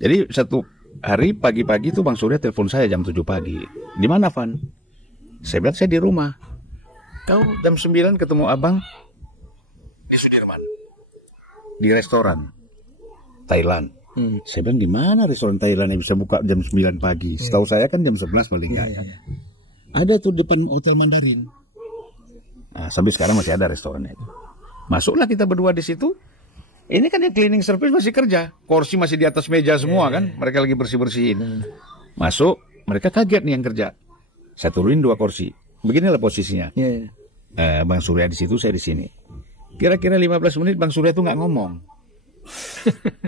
Jadi satu hari pagi-pagi tuh Bang Surya telepon saya jam 7 pagi. Di mana, Van? Saya bilang saya di rumah. Kau jam 9 ketemu abang di Sudirman. Di restoran Thailand. Saya bilang di mana restoran Thailand yang bisa buka jam 9 pagi? Setahu saya kan jam 11 paling nggak. Ada tuh depan Hotel Mandarin. Nah, sampai sekarang masih ada restorannya itu. Masuklah kita berdua di situ. Ini kan yang cleaning service masih kerja. Kursi masih di atas meja semua kan. Mereka lagi bersih-bersihin. Masuk, mereka kaget nih yang kerja. Saya turunin 2 kursi. Beginilah posisinya. Bang Surya di situ, saya di sini. Kira-kira 15 menit Bang Surya tuh nggak ngomong.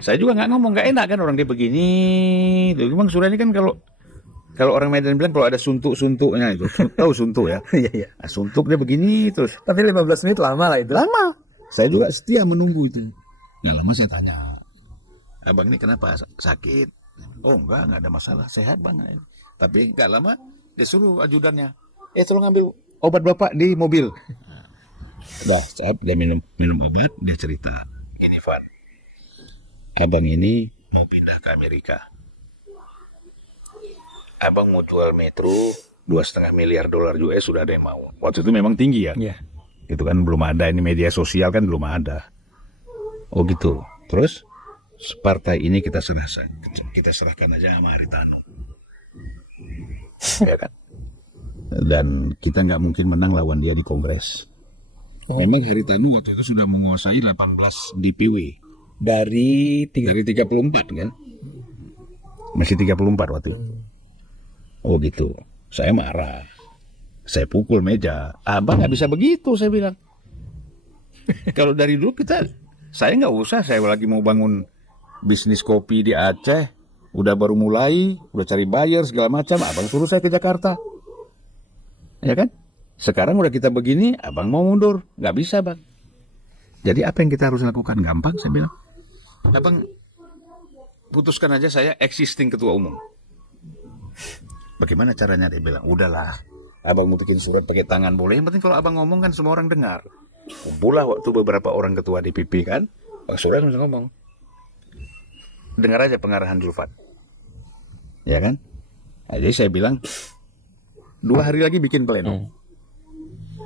Saya juga nggak ngomong, nggak enak kan orang dia begini. Tuh, Bang Surya ini kan kalau orang Medan bilang kalau ada suntuk-suntuknya itu, tahu suntuk ya? Iya. Nah, suntuk dia begini terus. Tapi 15 menit lama lah itu. Lama. Saya juga setia menunggu itu. Nah, lama saya tanya, abang ini kenapa sakit? Oh enggak ada masalah, sehat bang. Tapi nggak lama dia suruh ajudannya, tolong ambil obat bapak di mobil. Udah, saat dia minum obat, dia cerita, ini Van, abang ini mau pindah ke Amerika. Abang mau jual Metro $2,5 miliar US, sudah ada yang mau. Waktu itu memang tinggi ya. Itu kan belum ada, ini media sosial kan belum ada. Oh gitu. Terus partai ini kita serahkan aja sama Haritano. Ya kan? Dan kita nggak mungkin menang lawan dia di Kongres. Memang Haritano waktu itu sudah menguasai 18 DPW. Dari 34 kan? Masih 34 waktu itu. Oh gitu. Saya marah. Saya pukul meja. Abang nggak bisa begitu, saya bilang. Kalau dari dulu saya nggak usah. Saya lagi mau bangun bisnis kopi di Aceh. Udah baru mulai, udah cari buyer segala macam. Abang suruh saya ke Jakarta. Ya kan? Sekarang udah kita begini, abang mau mundur. Nggak bisa, bang. Jadi apa yang kita harus lakukan? Gampang, saya bilang. Abang putuskan aja saya existing ketua umum. Bagaimana caranya? Dia bilang, udahlah. Abang mau bikin surat pakai tangan boleh. Yang penting kalau abang ngomong kan semua orang dengar. Kumpullah waktu beberapa orang ketua DPP kan. Bang Surya langsung ngomong. Dengar aja pengarahan Zulfan. Ya kan? Nah, jadi saya bilang, 2 hari lagi bikin pleno.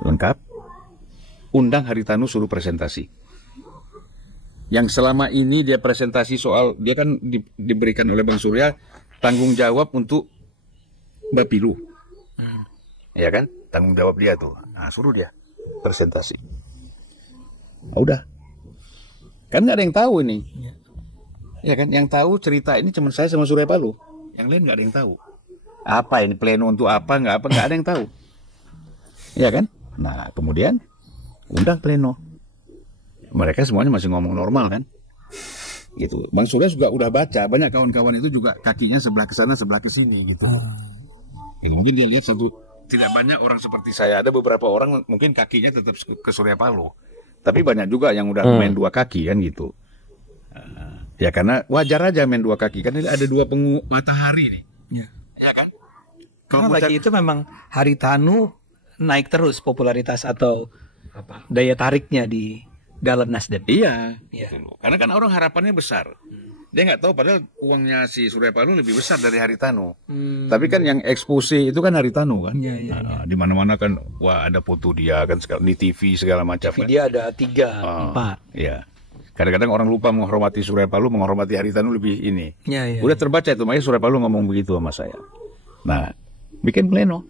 Lengkap. Undang Haritano suruh presentasi. Yang selama ini dia presentasi soal, dia kan diberikan oleh Bang Surya tanggung jawab untuk Bapilu. Ya kan? Tanggung jawab dia tuh. Nah, suruh dia presentasi. Nah, udah. Kan nggak ada yang tahu ini. Ya kan? Yang tahu cerita ini cuma saya sama Surya Paloh. Yang lain nggak ada yang tahu. Apa ini pleno untuk apa? Nggak ada yang tahu. Ya kan? Nah, kemudian undang pleno. Mereka semuanya masih ngomong normal kan? Gitu. Bang Surya juga udah baca. Banyak kawan-kawan itu juga kakinya sebelah ke sana, sebelah ke sini gitu. Ya, mungkin dia lihat tidak banyak orang seperti saya. Ada beberapa orang mungkin kakinya tetap ke Surya Paloh. Tapi banyak juga yang udah main 2 kaki kan gitu. Ya karena wajar aja main 2 kaki. Kan ada 2 matahari nih. Ya kan? Kalau bagi itu memang Haritano naik terus popularitas atau daya tariknya di dalam Nasdem. Iya. Karena kan orang harapannya besar. Dia nggak tahu padahal uangnya si Surya Paloh lebih besar dari Haritano. Tapi kan yang expose itu kan Haritano kan. Di mana-mana kan wah ada foto dia kan di TV segala macam. TV dia ada 3, 4. Iya. Kadang-kadang orang lupa menghormati Surya Paloh, menghormati Haritano lebih ini. Udah terbaca itu, makanya Surya Paloh ngomong begitu sama saya. Nah, bikin pleno.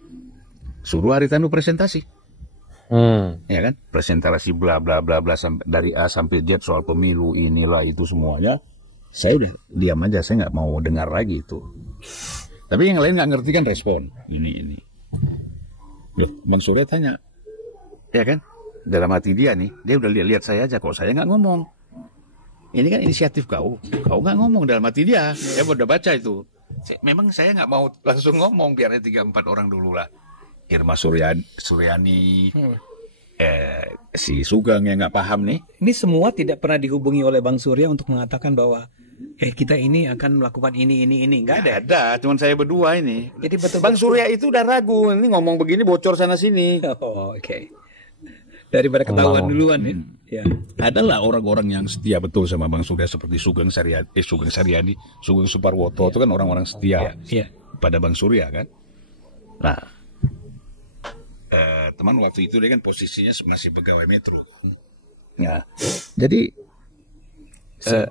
Suruh Haritano presentasi. Ya kan? Presentasi bla bla bla bla dari A sampai Z soal pemilu inilah itu semuanya. Saya udah diam aja, saya nggak mau dengar lagi itu. Tapi yang lain nggak ngerti kan respon ini. Loh, Bang Surya tanya, ya kan? Dalam hati dia nih, dia udah lihat saya aja kok saya nggak ngomong. Ini kan inisiatif kau nggak ngomong dalam hati dia. Ya udah baca itu. Memang saya nggak mau langsung ngomong biarnya 3-4 orang dulu lah. Irma Suryani, si Sugeng yang nggak paham nih. Ini semua tidak pernah dihubungi oleh Bang Surya untuk mengatakan bahwa kita ini akan melakukan ini, nggak ada. Ada, cuman saya berdua ini. Jadi betul. Bang Surya itu udah ragu, ini ngomong begini bocor sana sini. Oh, oke. daripada ketahuan duluan ya. Ya. Adalah orang-orang yang setia betul sama Bang Surya seperti Sugeng Saryadi, Sugeng Suparwoto itu kan orang-orang setia pada Bang Surya kan. Nah, teman waktu itu dia kan posisinya masih pegawai Metro. Nah, jadi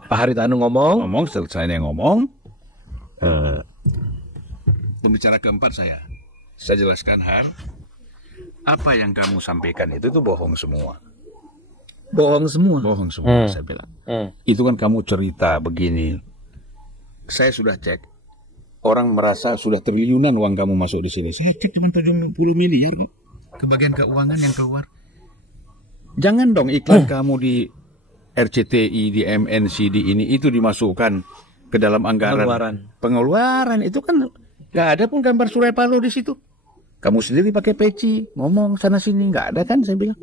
Pak Haritanu ngomong, selesai dia ngomong, pembicara keempat saya jelaskan, Har, apa yang kamu sampaikan itu tuh bohong semua. Bohong semua. Saya bilang. Itu kan kamu cerita begini. Saya sudah cek. Orang merasa sudah triliunan uang kamu masuk di sini. Saya cek cuma 70 miliar kok. Ke bagian keuangan yang keluar. Jangan dong iklan kamu di RCTI, di MNC, di ini itu dimasukkan ke dalam anggaran pengeluaran. Itu kan nggak ada pun gambar Surya Paloh di situ. Kamu sendiri pakai peci, ngomong sana sini, nggak ada kan, saya bilang.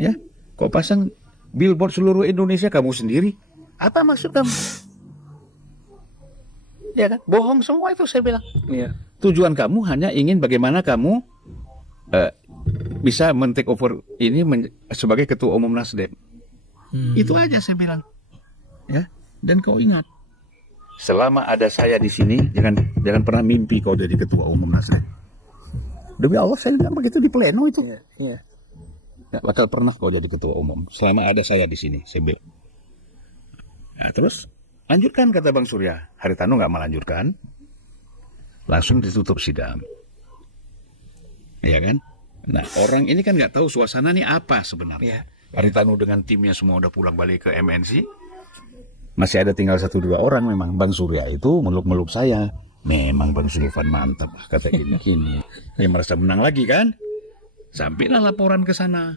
Ya. Kok pasang billboard seluruh Indonesia kamu sendiri? Apa maksud kamu? Ya kan? Bohong semua itu saya bilang. Iya. Tujuan kamu hanya ingin bagaimana kamu bisa men-take over ini sebagai ketua umum Nasdem. Itu aja saya bilang. Ya. Dan kau ingat, selama ada saya di sini, jangan pernah mimpi kau jadi ketua umum Nasdem. Demi Allah saya bilang begitu di pleno itu. Iya. Gak bakal pernah kau jadi ketua umum selama ada saya di sini, saya bilang. Nah, terus lanjutkan kata Bang Surya. Haritanu nggak melanjutkan, langsung ditutup sidang. Iya kan? Nah, orang ini kan nggak tahu suasana ini apa sebenarnya. Haritanu dengan timnya semua udah pulang balik ke MNC. Masih ada tinggal 1-2 orang memang. Bang Surya itu meluk-meluk saya. Memang Bang Sulvan mantap, kata gini. Dia merasa menang lagi kan? Sampailah laporan ke sana.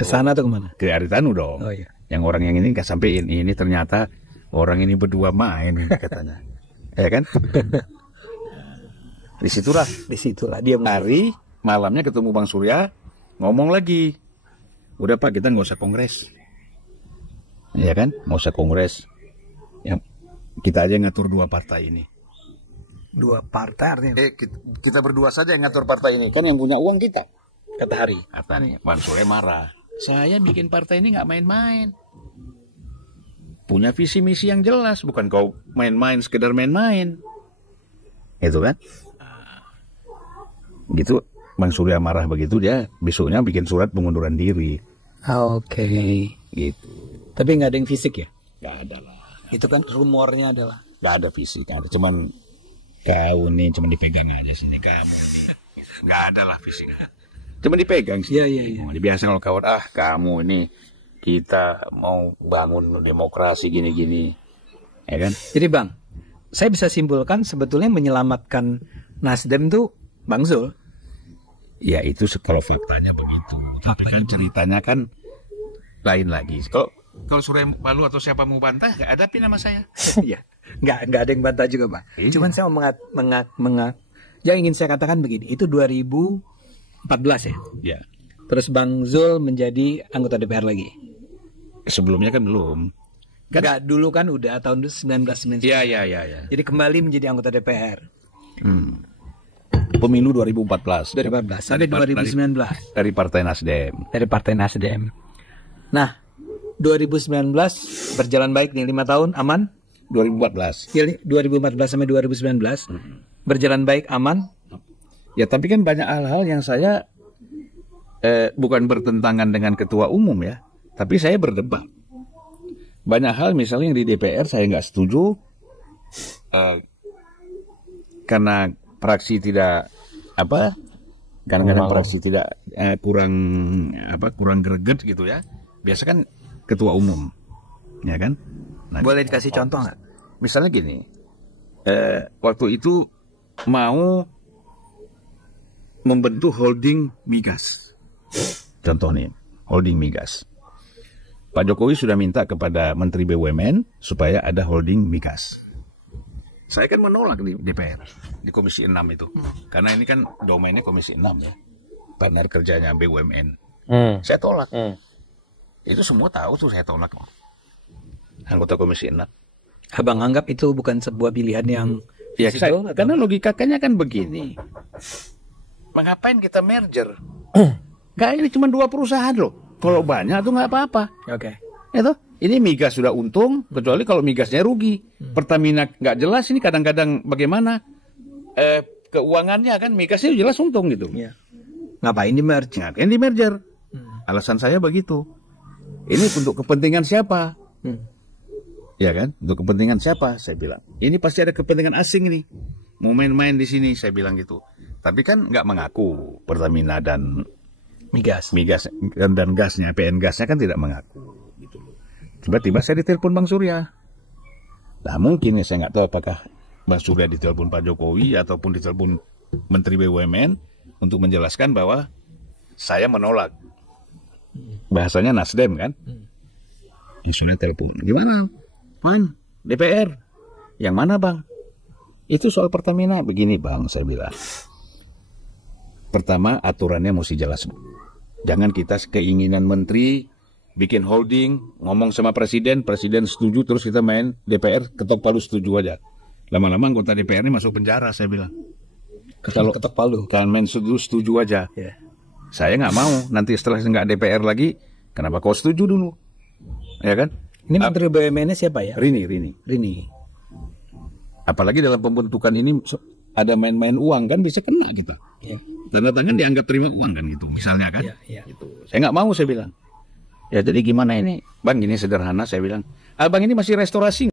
Ke sana atau kemana? Ke Haritanu dong. Oh, iya. Yang orang yang ini nggak sampein. Ini ternyata orang ini berdua main katanya. Ya kan? Disitulah dia hari malamnya ketemu Bang Surya, ngomong lagi. Udah Pak, kita nggak usah kongres. Ya kan? Nggak usah kongres. Ya, kita aja ngatur 2 partai ini. 2 partai artinya? Kita berdua saja yang ngatur partai ini. Kan yang punya uang kita. Kata Hari. Katanya, Bang Surya marah. Saya bikin partai ini nggak main-main. Punya visi misi yang jelas, bukan kau main-main sekedar main-main. Itu kan? Gitu, Bang Surya marah begitu, dia besoknya bikin surat pengunduran diri. Oke. Gitu. Tapi nggak ada yang fisik ya? Nggak ada lah. Itu kan rumornya adalah. Nggak ada fisik, nggak ada. Cuman kau nih, cuman dipegang aja sini kamu nih. Nggak ada lah fisiknya. Cuma dipegang sih. Iya. Biasa kalau kawan, kamu ini kita mau bangun demokrasi gini-gini. Ya kan? Jadi Bang, saya bisa simpulkan sebetulnya menyelamatkan Nasdem tuh Bang Zul. Ya itu kalau faktanya begitu. Tapi kan ceritanya kan lain lagi. Kalau Surya Paloh atau siapa mau bantah, hadapi nama saya. Iya. Nggak ada yang bantah juga Bang. Iya. Cuman saya mau yang ingin saya katakan begini, itu 2014 ya? Ya. Terus Bang Zul menjadi anggota DPR lagi? Sebelumnya kan belum. Enggak, dulu kan udah tahun 1999. Iya. Jadi kembali menjadi anggota DPR. Pemilu 2014. Sampai 2019. Dari Partai Nasdem. Nah, 2019 berjalan baik nih, 5 tahun aman? 2014. 2014 sampai 2019 berjalan baik, aman? Ya, tapi kan banyak hal-hal yang saya bukan bertentangan dengan ketua umum ya, tapi saya berdebat. Banyak hal misalnya yang di DPR saya nggak setuju karena praksi tidak kadang-kadang praksi tidak kurang greget gitu ya. Biasa kan ketua umum, ya kan? Nah, boleh dikasih contoh nggak? Misalnya gini, waktu itu mau membentuk holding migas. Contoh nih, holding migas. Pak Jokowi sudah minta kepada Menteri BUMN supaya ada holding migas. Saya kan menolak di DPR, di Komisi 6 itu. Karena ini kan domainnya Komisi 6 ya. Partner kerjanya BUMN. Saya tolak. Itu semua tahu tuh saya tolak. Anggota Komisi 6. Abang anggap itu bukan sebuah pilihan yang ya, karena logikanya kan begini. Mengapain kita merger? Nggak, ini cuma 2 perusahaan loh. Kalau banyak tuh nggak apa-apa. Oke. Itu, ini migas sudah untung, kecuali kalau migasnya rugi. Pertamina nggak jelas ini kadang-kadang bagaimana keuangannya kan, migasnya jelas untung gitu. Iya. Ngapain di merge? Ngapain di merger? Alasan saya begitu. Ini untuk kepentingan siapa? Ya kan? Untuk kepentingan siapa? Saya bilang. Ini pasti ada kepentingan asing ini. Mau main-main di sini, saya bilang gitu. Tapi kan nggak mengaku Pertamina dan Migas. migas dan gasnya, PN gasnya kan tidak mengaku. Gitu. Tiba-tiba saya ditelepon Bang Surya. Nah mungkin ya saya nggak tahu apakah Bang Surya ditelepon Pak Jokowi ataupun ditelepon Menteri BUMN untuk menjelaskan bahwa saya menolak. Bahasanya Nasdem kan? Di sana telepon. Gimana? Man, DPR. Yang mana Bang? Itu soal Pertamina. Begini Bang, saya bilang. Pertama, aturannya mesti jelas. Jangan kita keinginan menteri, bikin holding, ngomong sama presiden, presiden setuju, terus kita main DPR, ketok palu setuju aja. Lama-lama anggota DPR ini masuk penjara, saya bilang. Kalau ketok palu. Kan main setuju aja. Yeah. Saya nggak mau. Nanti setelah nggak DPR lagi, kenapa kau setuju dulu? Ya kan? Ini Menteri BUMN-nya siapa ya? Rini. Rini. Apalagi dalam pembentukan ini ada main-main uang kan bisa kena kita. Yeah. Tanda tangan dianggap terima uang kan gitu, misalnya kan? Yeah. Gitu. Saya nggak mau, saya bilang. Ya jadi gimana ini? Bang, ini sederhana, saya bilang. Abang ini masih restorasi.